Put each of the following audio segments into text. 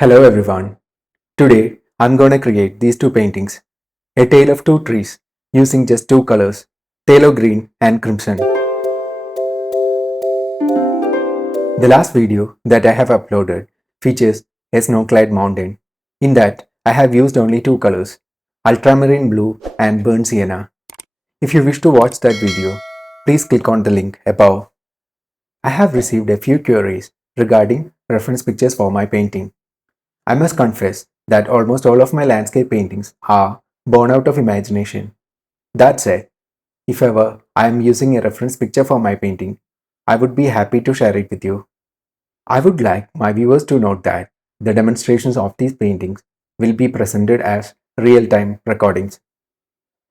Hello everyone. Today I'm gonna create these two paintings. A tale of two trees using just two colors, phthalo green and crimson. The last video that I have uploaded features a snow-clad mountain. In that I have used only two colors, ultramarine blue and burnt sienna. If you wish to watch that video, please click on the link above. I have received a few queries regarding reference pictures for my painting. I must confess that almost all of my landscape paintings are born out of imagination. That said, if ever I am using a reference picture for my painting, I would be happy to share it with you. I would like my viewers to note that the demonstrations of these paintings will be presented as real-time recordings.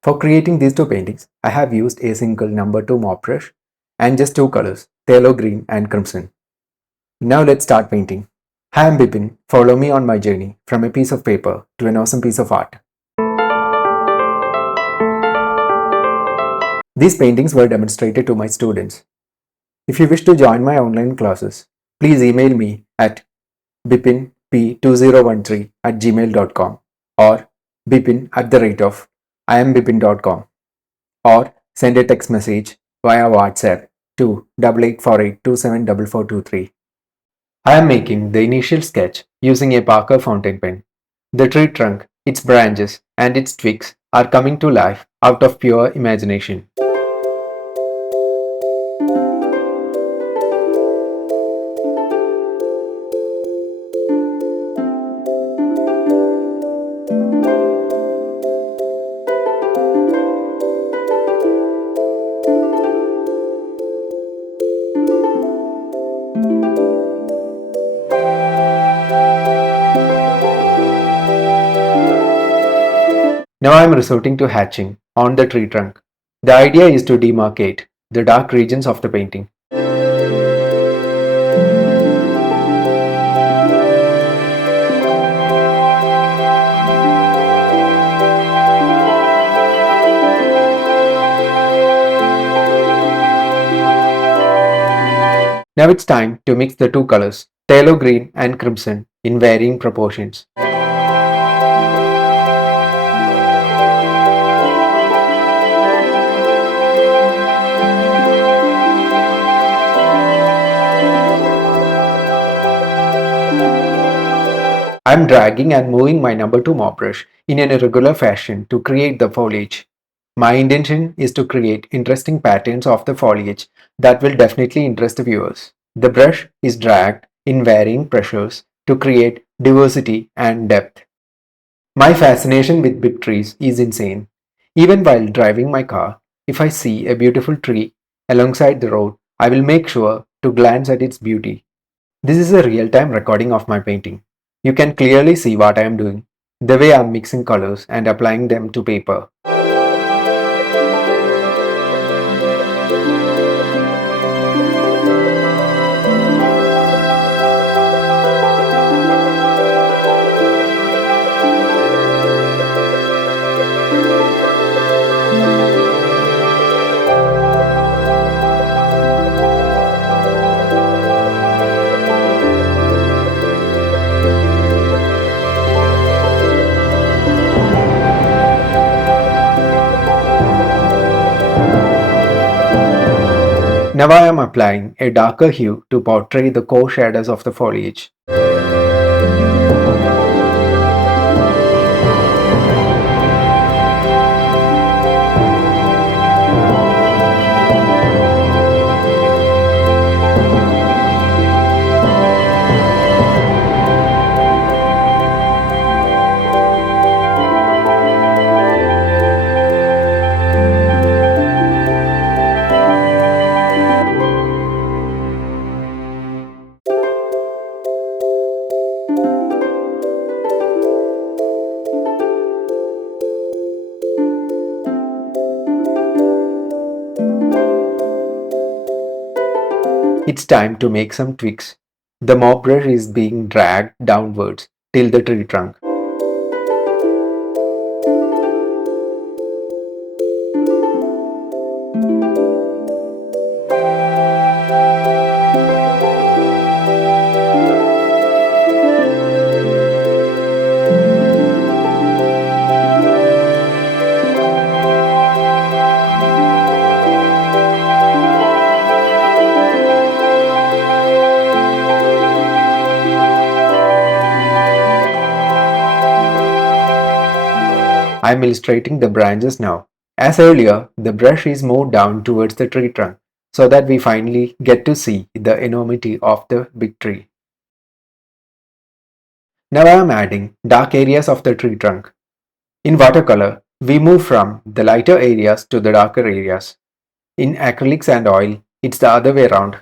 For creating these two paintings, I have used a single number 2 mop brush and just two colors, phthalo green and crimson. Now let's start painting. Hi, I'm Bipin. Follow me on my journey from a piece of paper to an awesome piece of art. These paintings were demonstrated to my students. If you wish to join my online classes, please email me at bipinp2013@gmail.com or bipin@iambipin.com or send a text message via WhatsApp to 8848274423. I am making the initial sketch using a Parker fountain pen. The tree trunk, its branches, and its twigs are coming to life out of pure imagination. Now I am resorting to hatching on the tree trunk. The idea is to demarcate the dark regions of the painting. Now it's time to mix the two colors, phthalo green and crimson, in varying proportions. I'm dragging and moving my number 2 mop brush in an irregular fashion to create the foliage. My intention is to create interesting patterns of the foliage that will definitely interest the viewers. The brush is dragged in varying pressures to create diversity and depth. My fascination with big trees is insane. Even while driving my car, if I see a beautiful tree alongside the road, I will make sure to glance at its beauty. This is a real-time recording of my painting. You can clearly see what I am doing, the way I am mixing colors and applying them to paper. Now I am applying a darker hue to portray the core shadows of the foliage. It's time to make some twigs. The mop brush is being dragged downwards till the tree trunk. I'm illustrating the branches now. As earlier, the brush is moved down towards the tree trunk so that we finally get to see the enormity of the big tree. Now I am adding dark areas of the tree trunk. In watercolor, we move from the lighter areas to the darker areas. In acrylics and oil, it's the other way around.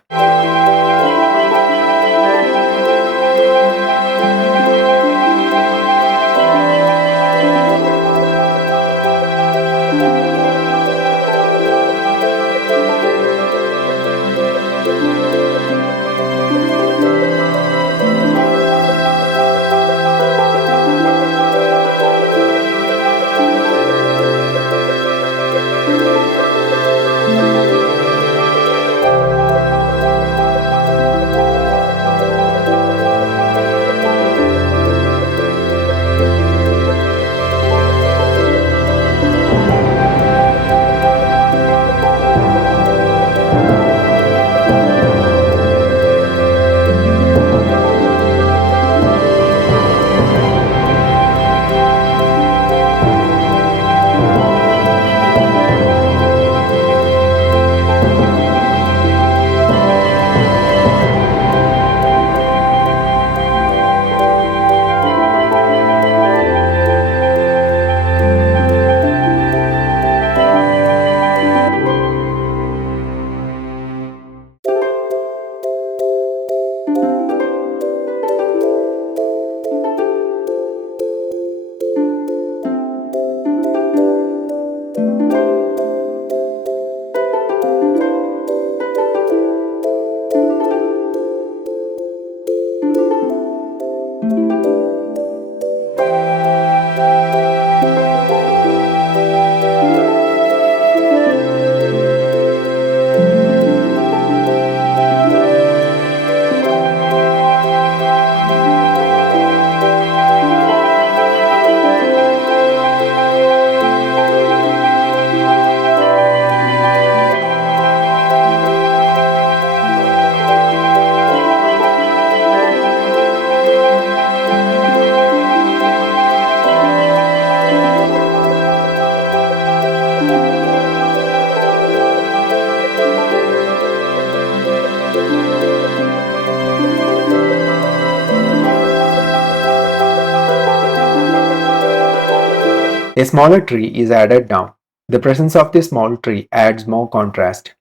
A smaller tree is added now. The presence of this small tree adds more contrast.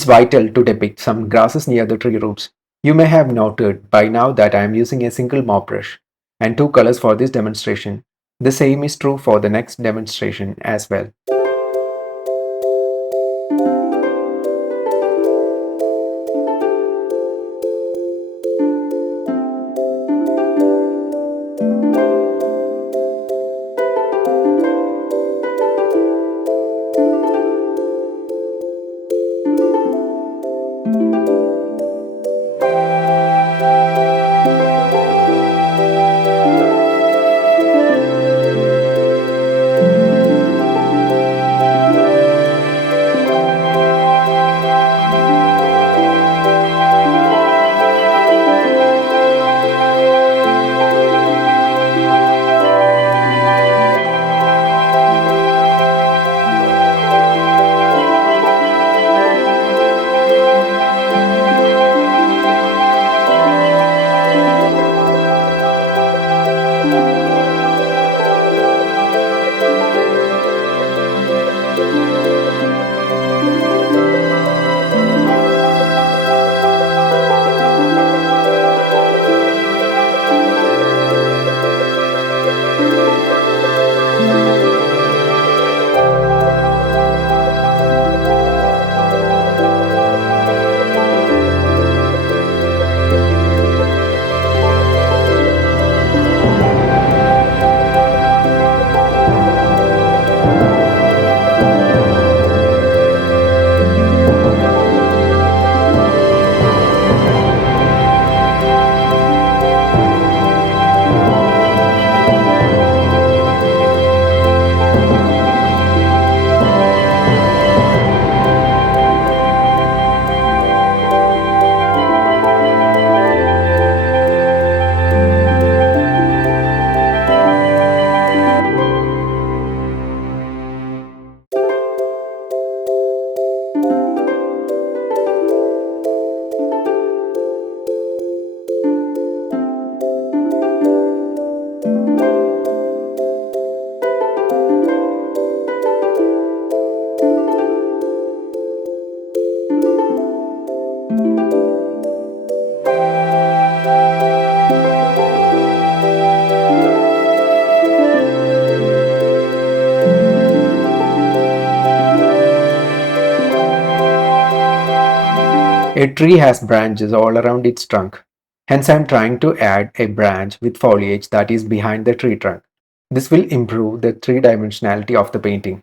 It's vital to depict some grasses near the tree roots. You may have noted by now that I am using a single mop brush and two colors for this demonstration. The same is true for the next demonstration as well. A tree has branches all around its trunk. Hence, I am trying to add a branch with foliage that is behind the tree trunk. This will improve the three-dimensionality of the painting.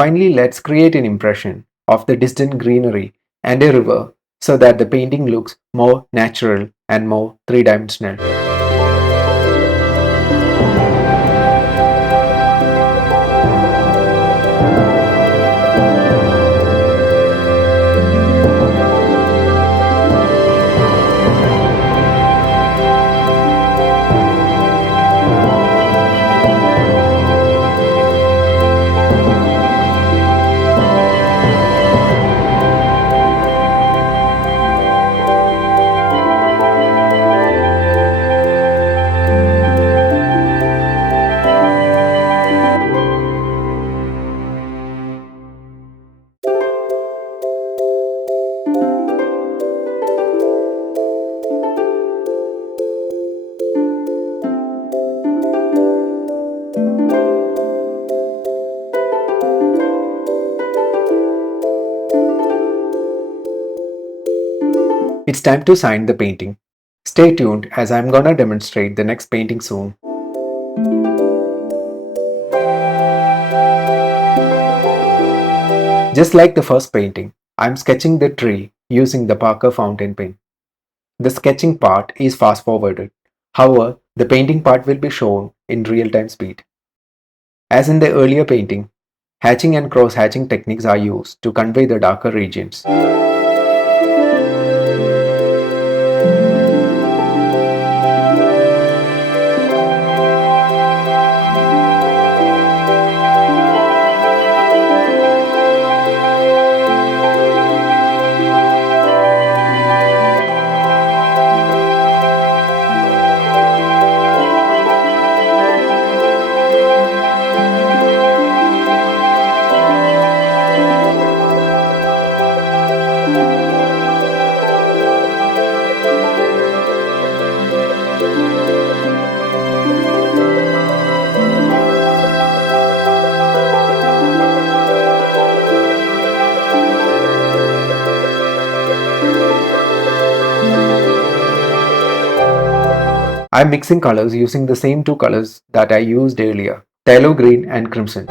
Finally, let's create an impression of the distant greenery and a river so that the painting looks more natural and more three-dimensional. It's time to sign the painting. Stay tuned as I'm gonna demonstrate the next painting soon. Just like the first painting, I'm sketching the tree using the Parker fountain pen. The sketching part is fast forwarded. However, the painting part will be shown in real-time speed. As in the earlier painting, hatching and cross-hatching techniques are used to convey the darker regions. I'm mixing colors using the same two colors that I used earlier, phthalo green and crimson.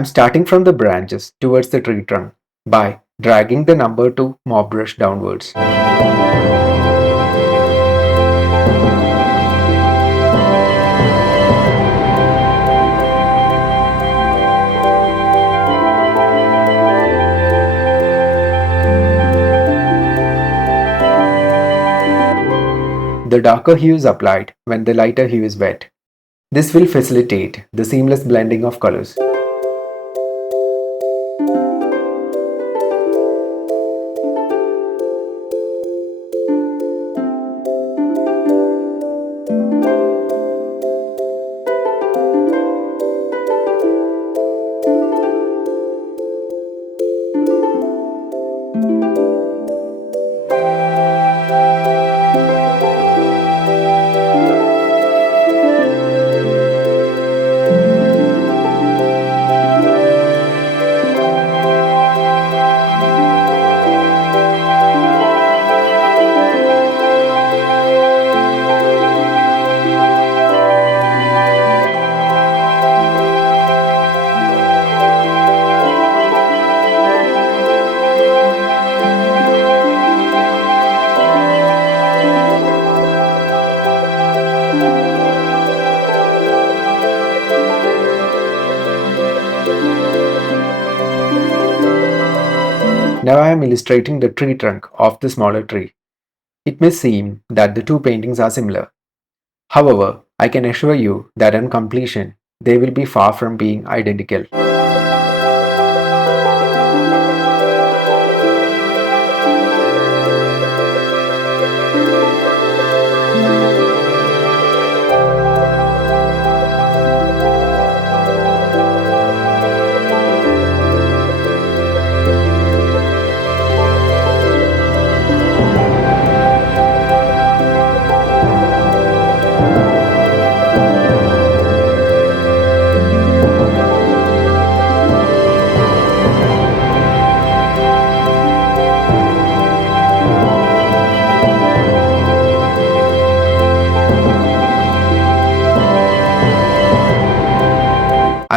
I'm starting from the branches towards the tree trunk by dragging the number 2 mop brush downwards. The darker hue is applied when the lighter hue is wet. This will facilitate the seamless blending of colors. Now I am illustrating the tree trunk of the smaller tree. It may seem that the two paintings are similar. However, I can assure you that on completion, they will be far from being identical.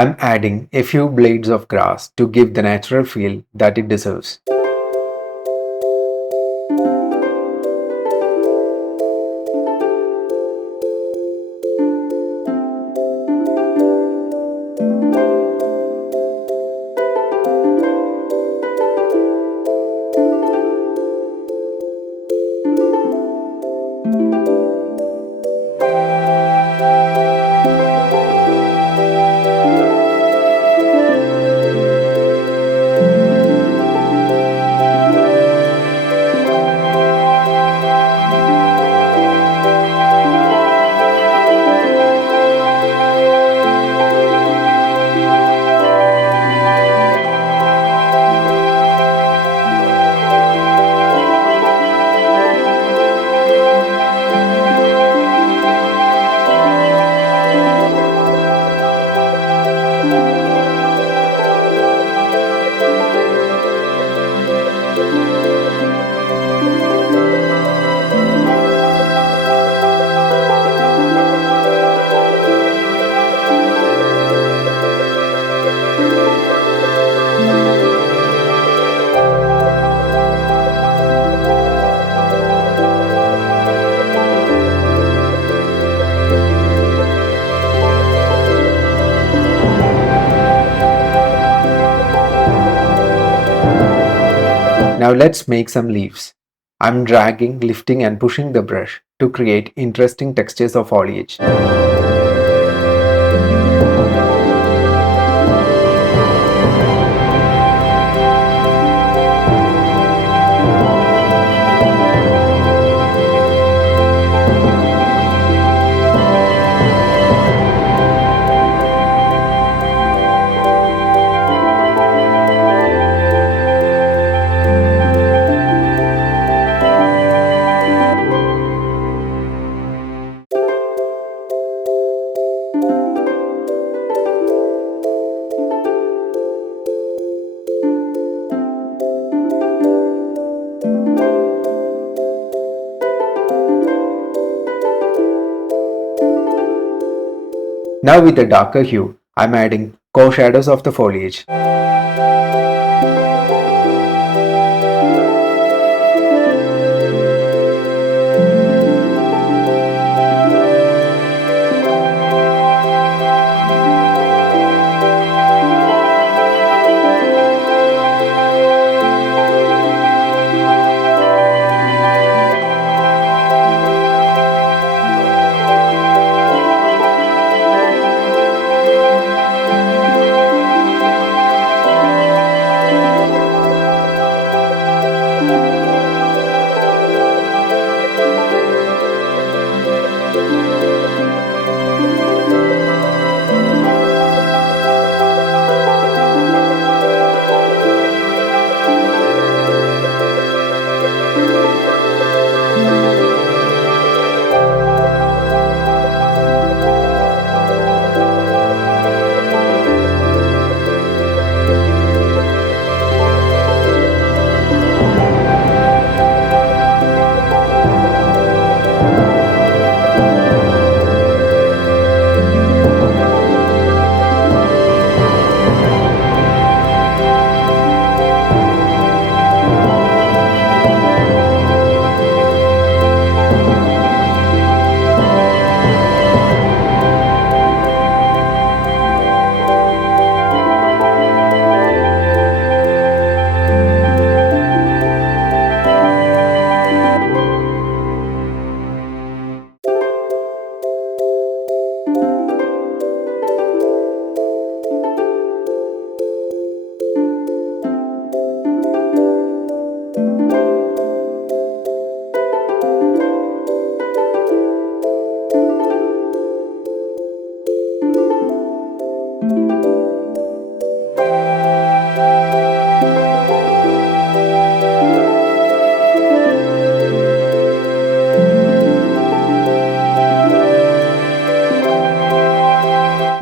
I'm adding a few blades of grass to give the natural feel that it deserves. Now let's make some leaves. I'm dragging, lifting and pushing the brush to create interesting textures of foliage. Now with a darker hue, I'm adding shadows of the foliage.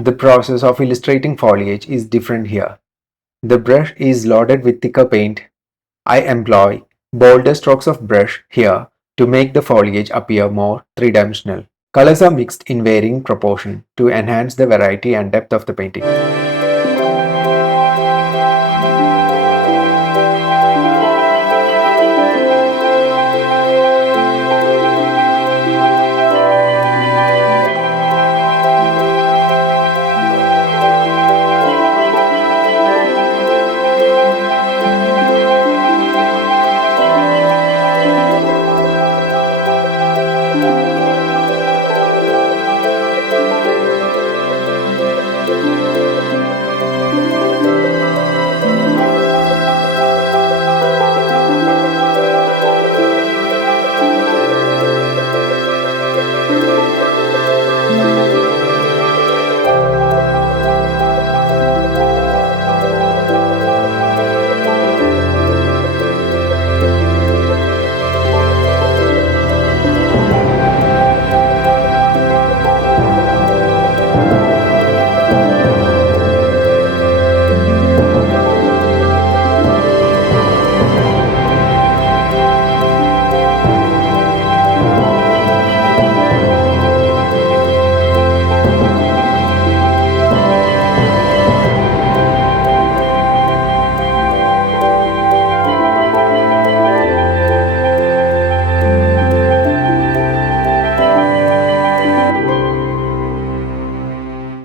The process of illustrating foliage is different here. The brush is loaded with thicker paint. I employ bolder strokes of brush here to make the foliage appear more three-dimensional. Colors are mixed in varying proportion to enhance the variety and depth of the painting.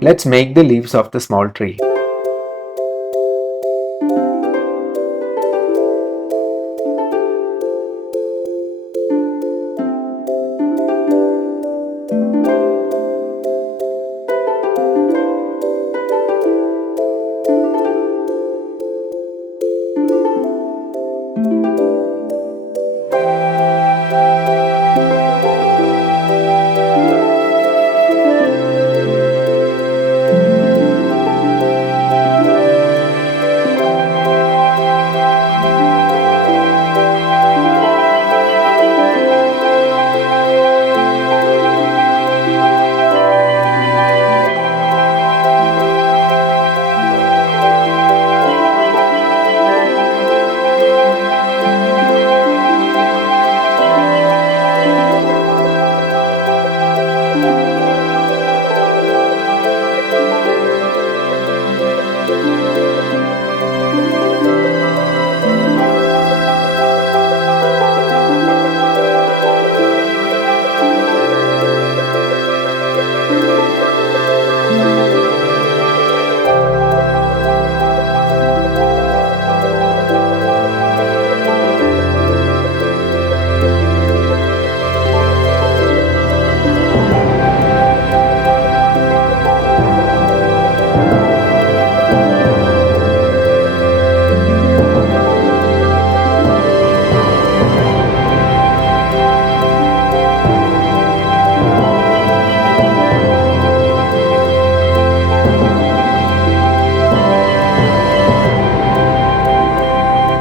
Let's make the leaves of the small tree.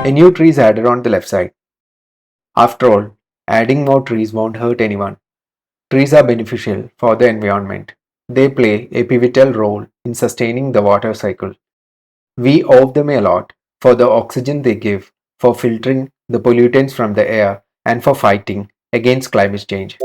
A new tree is added on the left side. After all, adding more trees won't hurt anyone. Trees are beneficial for the environment. They play a pivotal role in sustaining the water cycle. We owe them a lot for the oxygen they give, for filtering the pollutants from the air, and for fighting against climate change.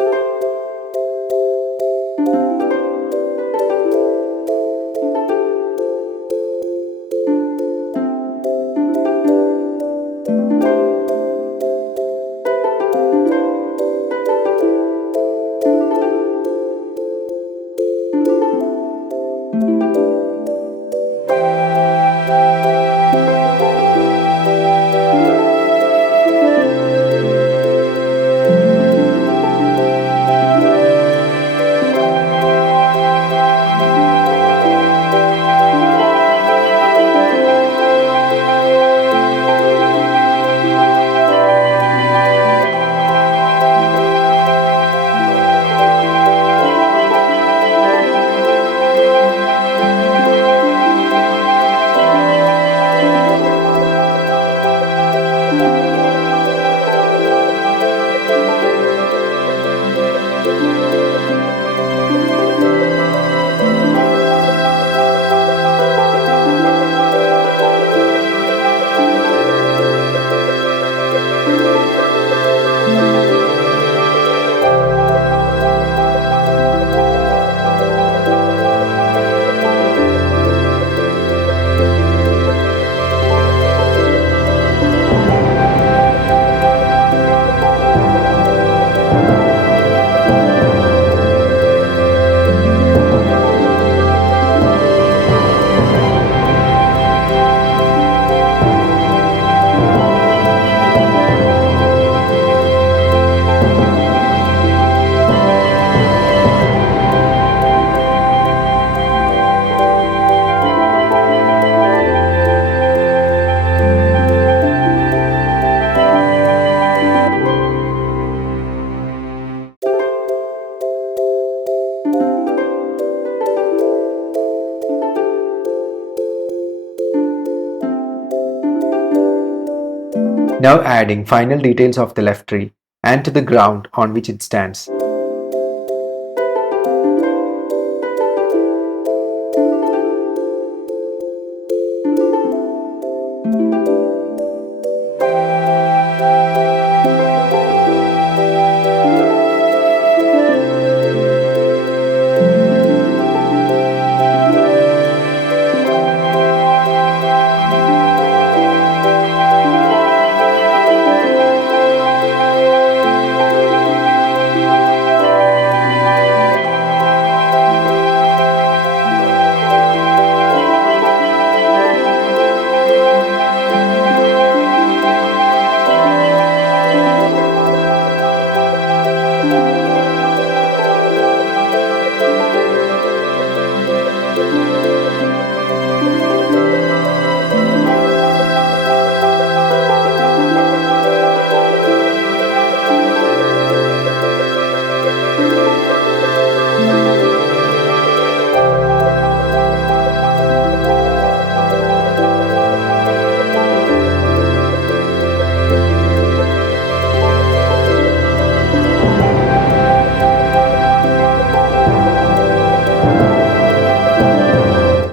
Now adding final details of the left tree and to the ground on which it stands.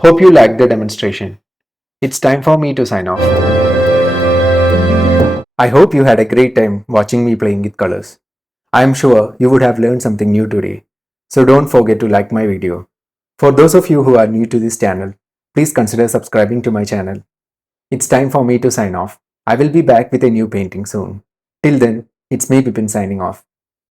Hope you liked the demonstration. It's time for me to sign off. I hope you had a great time watching me playing with colors. I am sure you would have learned something new today. So don't forget to like my video. For those of you who are new to this channel, please consider subscribing to my channel. It's time for me to sign off. I will be back with a new painting soon. Till then, it's me Bipin signing off.